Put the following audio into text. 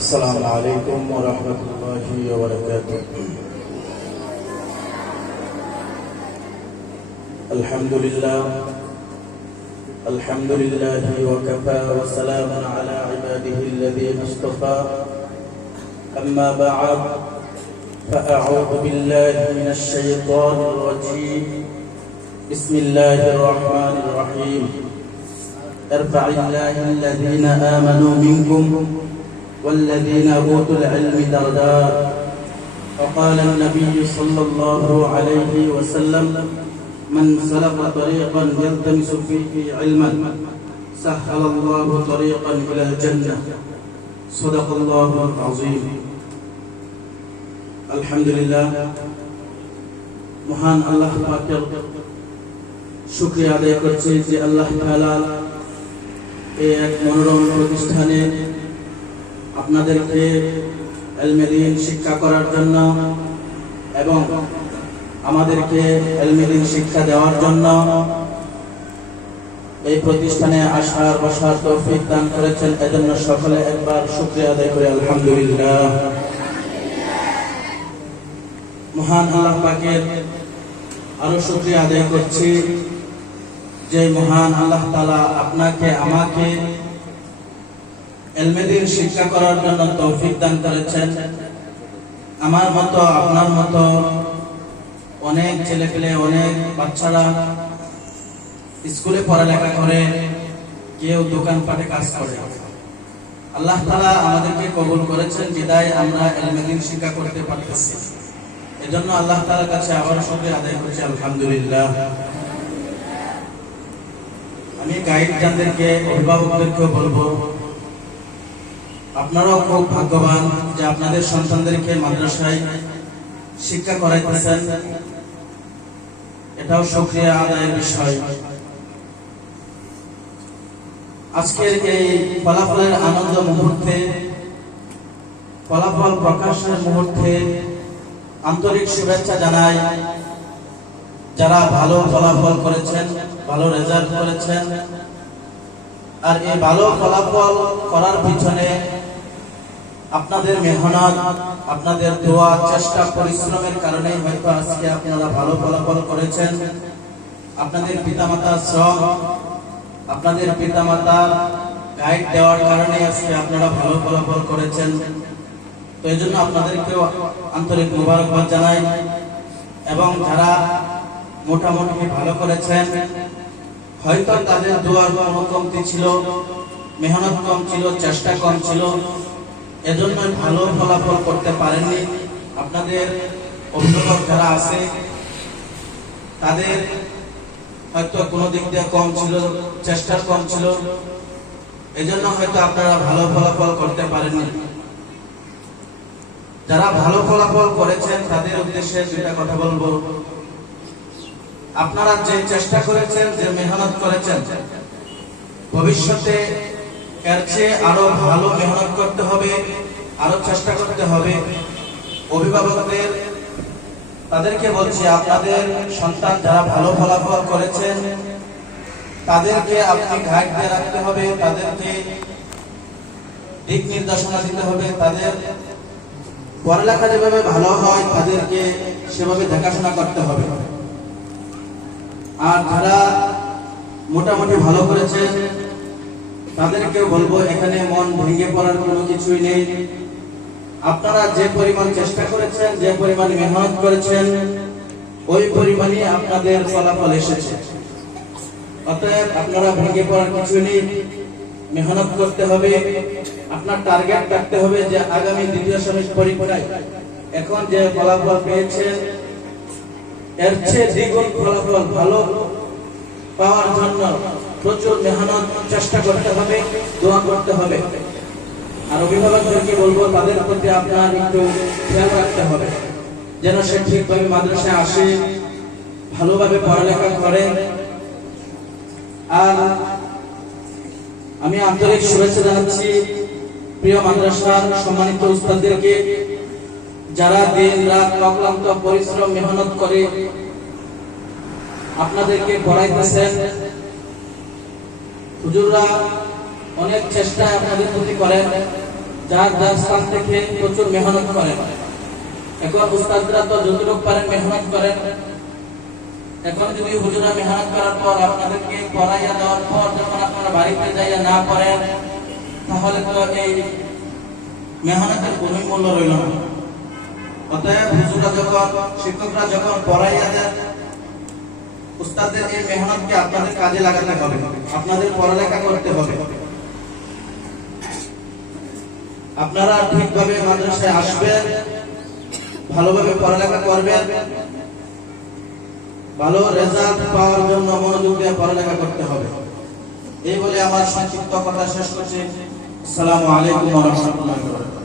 السلام عليكم ورحمة الله وبركاته. الحمد لله وكفى وسلام على عباده الذين اصطفى. أما بعد فأعوذ بالله من الشيطان الرجيم. بسم الله الرحمن الرحيم. ارفع الله الذين آمنوا منكم والذين أوتوا العلم درجات. وقال النبي صلى الله عليه وسلم: من سلك طريقا يلتمس فيه علما سهل الله طريقا إلى الجنة. صدق الله العظيم. الحمد لله. মহান আল্লাহ পাকের শুকরিয়া আদায় করছি যে আল্লাহ তাআলা এই এক মনোরম প্রতিষ্ঠানে আপনাদেরকে ইলমে দ্বীন শিক্ষা করার জন্য এবং আমাদেরকে ইলমে দ্বীন শিক্ষা দেওয়ার জন্য এই প্রতিষ্ঠানে আসার বসার তৌফিক দান করেছেন। এজন্য সকলে একবার শুকরিয়া আদায় করে আলহামদুলিল্লাহ। মহান আল্লাহ পাকের আরো শুকরিয়া আদায় করছি যে মহান আল্লাহ তাআলা আপনাকে আমাকে ইলমে দ্বীন শিক্ষা করার জন্য তৌফিক দান করেছেন। আমার মতো আপনার মতো অনেক ছেলেপেলে অনেক বাচ্চারা স্কুলে পড়ালেখা করে, কেউ দোকানপাটে কাজ করে। আল্লাহ তাআলা আমাদেরকে কবুল করেছেন বিদায় আমরা ইলমে দ্বীন শিক্ষা করতে পারতেছি। এজন্য আল্লাহ তাআলার কাছে আবার শুকরিয়া আদায় করছি আলহামদুলিল্লাহ। আমি গাইডদেরকে অভিভাবকদেরকে বলবো, আপনারাও খুব ভাগ্যবান যে আপনাদের সন্তানদেরকে মাদ্রাসায় শিক্ষা করাইতেছেন। এটাও শুকরিয়া আদায়ের বিষয়। আজকের এই ফলাফলের আনন্দ মুহূর্তে, ফলাফল প্রকাশের মুহূর্তে আন্তরিক শুভেচ্ছা জানাই যারা ভালো ফলাফল করেছেন, ভালো রেজাল্ট করেছেন। আর এই ভালো ফলাফল করার পিছনে আপনাদের মেহনত, আপনাদের দোয়া, চেষ্টা, পরিশ্রমের কারণে হয়তো আজকে আপনারা ভালো ফলাফল করেছেন। আপনাদের পিতামাতার শ্রম, আপনাদের পিতামাতার গাইড দেওয়ার কারণে আজকে আপনারা ভালো ফলাফল করেছেন। তো এই জন্য আপনাদেরকেও আন্তরিক মোবারকবাদ জানাই। এবং যারা মোটামুটি ভালো করেছেন, হয়তো তাদের দোয়ার কোনো কমতি ছিল, মেহনত কম ছিল, চেষ্টা কম ছিল, এজন্য ভালো ফলাফল করতে পারেননি। আপনাদের অভিভাবক যারা আছে তাদের হয়তো কোনো দিক দিয়ে কম ছিল, চেষ্টা কম ছিল, এজন্য হয়তো আপনারা ভালো ফলাফল করতে পারেননি। যারা ভালো ফলাফল করেছেন তাদের উদ্দেশ্যে দুইটা কথা বলবো। আপনারা যে চেষ্টা করেছেন, যে মেহনত করেছেন, ভবিষ্যতে এর চেয়ে আরো ভালো মেহনত করতে হবে, আরো চেষ্টা করতে হবে। অভিভাবকদের তাদেরকে বলছি, আপনাদের সন্তান যারা ভালো ফলাফল করেছেন তাদেরকে আপনি গাইড দিয়ে রাখতে হবে, তাদেরকে দিক নির্দেশনা দিতে হবে। তাদের পড়ালেখা যেভাবে ভালো হয় তাদেরকে সেভাবে দেখাশোনা করতে হবে। আর যারা মোটামুটি ভালো করেছেন তাদেরকে বলবো, এখানে মন ভেঙে পড়ার কোনো কিছুই নেই। আপনারা যে পরিমাণ চেষ্টা করেছেন, যে পরিমাণ মেহনত করেছেন, ওই পরিমাণই আপনাদের ফলাফল এসেছে। অতএব আপনারা ভেঙে পড়ার কিছু নেই, মেহনত করতে হবে। আপনার টার্গেট রাখতে হবে যে আগামী দ্বিতীয় সেমিস্টার পরীক্ষায় এখন যে ফলাফল পেয়েছেন এর চেয়ে দ্বিগুণ ফলাফল ভালো পাওয়ার জন্য প্রচুর মেহনত, চেষ্টা করতে হবে, দোয়া করতে হবে। আর অভিভাবকদেরকে বলবো, তাদের প্রতি আপনার একটু খেয়াল রাখতে হবে যেন সে ঠিকভাবে মাদ্রাসায় আসে, ভালোভাবে পড়ালেখা করে। আর আমি আন্তরিক শুভেচ্ছা জানাচ্ছি প্রিয় মাদ্রাসার সম্মানিত উস্তাদদেরকে, যারা দিন রাত অক্লান্ত পরিশ্রম মেহনত করে আপনাদেরকে পড়াইতেছেন। হুজুররা অনেক চেষ্টা আপনাদের প্রতি করেন যার যার স্থান থেকে প্রচুর মেহনত করেন। এখন উস্তাদরা তো যতটুকু পারেন মেহনত করেন। এখন যদি হুজুরা মেহনত করার পর আপনাদেরকে পড়াইয়া দেওয়ার পর যখন আপনারা বাড়িতে যাইয়া না পড়েন, তাহলে তো এই মেহনতের কোনো মূল্য রইল না। অতএব হুজুরা যখন, শিক্ষকরা যখন পড়াইয়া দেন, উস্তাদের এই মেহনতকে আপনাদের কাজে লাগাতে হবে, আপনাদের পড়ালেখা করতে হবে। আপনারা ঠিকভাবে মাদ্রাসায় আসবেন, ভালোভাবে পড়ালেখা করবেন, ভালো রেজাল্ট পাওয়ার জন্য মনোযোগ দিয়ে পড়ালেখা করতে হবে। এই বলে আমার সংক্ষিপ্ত কথা শেষ করছি। আসসালামু আলাইকুম ওয়া রাহমাতুল্লাহি ওয়া বারাকাতুহু।